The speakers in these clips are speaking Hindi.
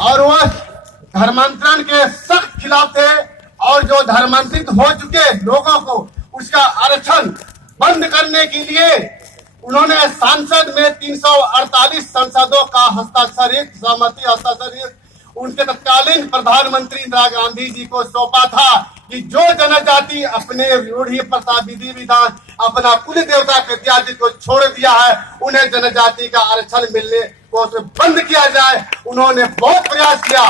और वह धर्मांतरण के सख्त खिलाफ थे और जो धर्मांतरित हो चुके लोगों को उसका आरक्षण बंद करने के लिए उन्होंने संसद में 348 सांसदों का हस्ताक्षरित सहमति हस्ताक्षरित उनके तत्कालीन प्रधानमंत्री इंदिरा गांधी जी को सौंपा था कि जो जनजाति अपने रूढ़ी प्रथा विधि विधान अपना कुल देवता के इत्यादि को छोड़ दिया है उन्हें जनजाति का आरक्षण मिलने को बंद किया जाए। उन्होंने बहुत प्रयास किया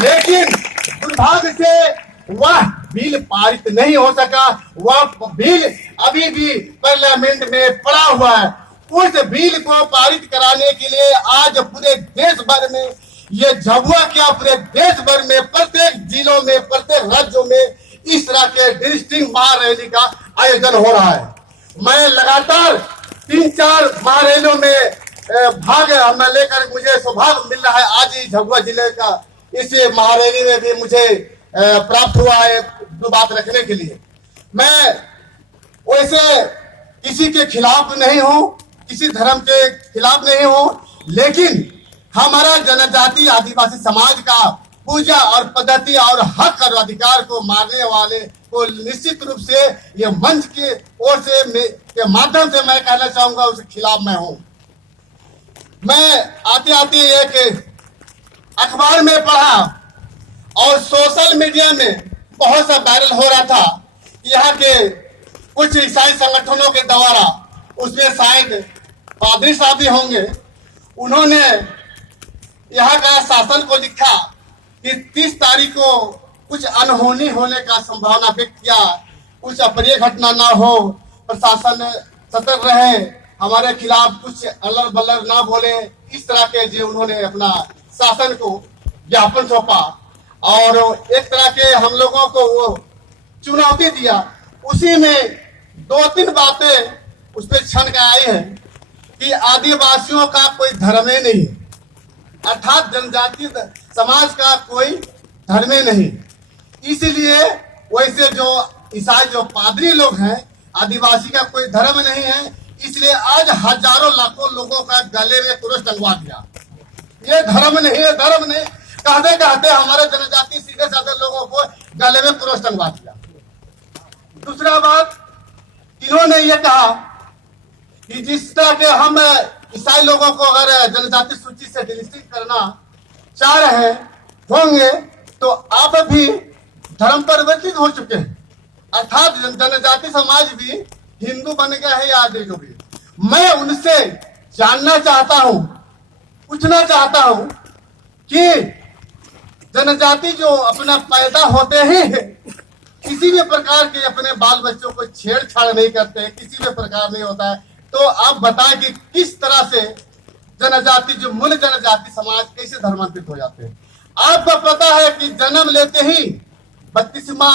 लेकिन दुर्भाग्य से वह बिल पारित नहीं हो सका। वह बिल अभी भी पार्लियामेंट में पड़ा हुआ है। उस बिल को पारित कराने के लिए आज पूरे देश भर में ये झबुआ क्या पूरे देश भर में प्रत्येक जिलों में प्रत्येक राज्यों में इस तरह के डिस्ट्रिक्ट महारैली का आयोजन हो रहा है। मैं लगातार 3-4 महारैलियों में भाग मैं लेकर मुझे सौभाग्य मिल रहा है। आज ही झबुआ जिले का इस महारैली में भी मुझे प्राप्त हुआ है दो बात रखने के लिए। मैं वैसे किसी के खिलाफ नहीं हूं, किसी धर्म के खिलाफ नहीं हूं, लेकिन हमारा जनजाति आदिवासी समाज का पूजा और पद्धति और हक और अधिकार को मारने वाले को निश्चित रूप से ये मंच की ओर से के माध्यम से मैं कहना चाहूंगा उसके खिलाफ मैं हूं। मैं आते आते एक अखबार में पढ़ा और सोशल मीडिया में बहुत सा वायरल हो रहा था कि यहाँ के कुछ ईसाई संगठनों के द्वारा उसमें शायद पादरी साहब भी होंगे, उन्होंने यहाँ का शासन को लिखा कि 30 तारीख को कुछ अनहोनी होने का संभावना व्यक्त किया, कुछ अप्रिय घटना ना हो, प्रशासन सतर्क रहे, हमारे खिलाफ कुछ अलर बलर ना बोले। इस तरह के जो उन्होंने अपना शासन को ज्ञापन सौंपा और एक तरह के हम लोगों को वो चुनौती दिया। उसी में 2-3 बातें उसमें छन के आई है कि आदिवासियों का कोई धर्म ही नहीं, अर्थात जनजातीय समाज का कोई धर्म ही नहीं। इसलिए वैसे जो ईसाई जो पादरी लोग हैं आदिवासी का कोई धर्म नहीं है, इसलिए आज हजारों लाखों लोगों का गले में क्रूस टंगवा दिया। ये धर्म नहीं है, धर्म नहीं कहते कहते हमारे जनजाति सीधे साधे लोगों को गले में क्रूस टंगवा दिया। दूसरा बात इन्होंने ये कहा कि जिस तरह के हम ईसाई लोगों को अगर जनजाति सूची से डिलिस्टिंग करना चाह रहे होंगे तो आप भी धर्म परिवर्तित हो चुके हैं, अर्थात जनजाति समाज भी हिंदू बन गया है या आदि जो भी। मैं उनसे जानना चाहता हूं, पूछना चाहता हूं कि जनजाति जो अपना पैदा होते ही किसी भी प्रकार के अपने बाल बच्चों को छेड़छाड़ नहीं करते, किसी भी प्रकार नहीं होता है, तो आप बताएं कि किस तरह से जनजाति जो मूल जनजाति समाज कैसे धर्मांतरित हो जाते हैं। आपको पता है कि जन्म लेते ही 32वां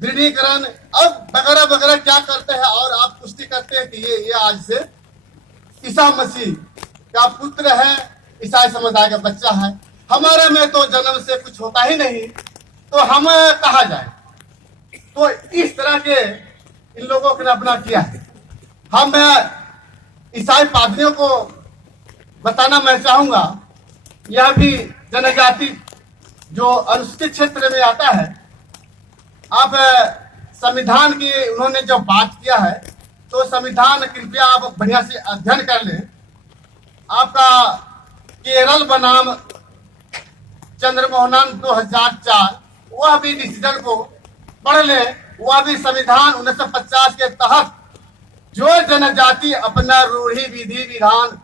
दृढ़ीकरण अब वगैरह वगैरह क्या करते हैं और आप पुष्टि करते हैं कि ये आज से ईसा मसीह का पुत्र है, ईसाई समुदाय का बच्चा है। हमारे में तो जन्म से कुछ होता ही नहीं, तो हम कहा जाए। तो इस तरह के इन लोगों ने अपना किया है। हम ईसाई पादरियों को बताना मैं चाहूंगा, यह भी जनजाति जो अनुसूचित क्षेत्र में आता है। आप संविधान की उन्होंने जो बात किया है तो संविधान कृपया आप बढ़िया से अध्ययन कर लें। आपका केरल बनाम चंद्रमोहनन 2004 वह भी डिसीजन को पढ़ ले। वह भी संविधान 1950 के तहत जो जनजाति अपना रूढ़ी विधि विधान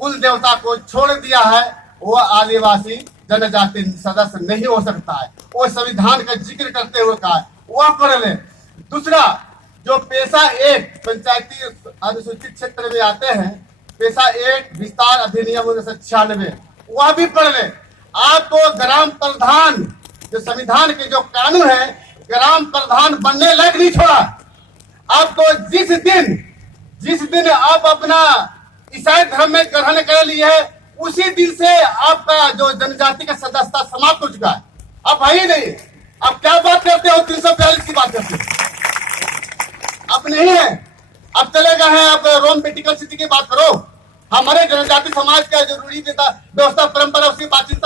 कुल देवता को छोड़ दिया है वह आदिवासी जनजाति सदस्य नहीं हो सकता है। वो संविधान का जिक्र करते हुए कहा है, वह पढ़ ले। दूसरा जो पेशा 1 पंचायती अनुसूचित क्षेत्र में आते हैं, पेशा 1 विस्तार अधिनियम 1996 वह भी पढ़ ले। आपको ग्राम प्रधान जो संविधान के जो कानून है ग्राम प्रधान बनने लायक नहीं छोड़ा। आपको जिस दिन आप अपना ईसाई धर्म में ग्रहण कर लिए है उसी दिन से आपका जो जनजाति का सदस्यता समाप्त हो चुका है। आप है ही नहीं। आप क्या बात करते हो, 342 की बात करते हो, आप नहीं है। अब चले गए हैं आप रोम पेटिकल सिटी की बात करो। हमारे जनजाति समाज का जो रूढ़ी व्यवस्था परंपरा उसकी बातचीत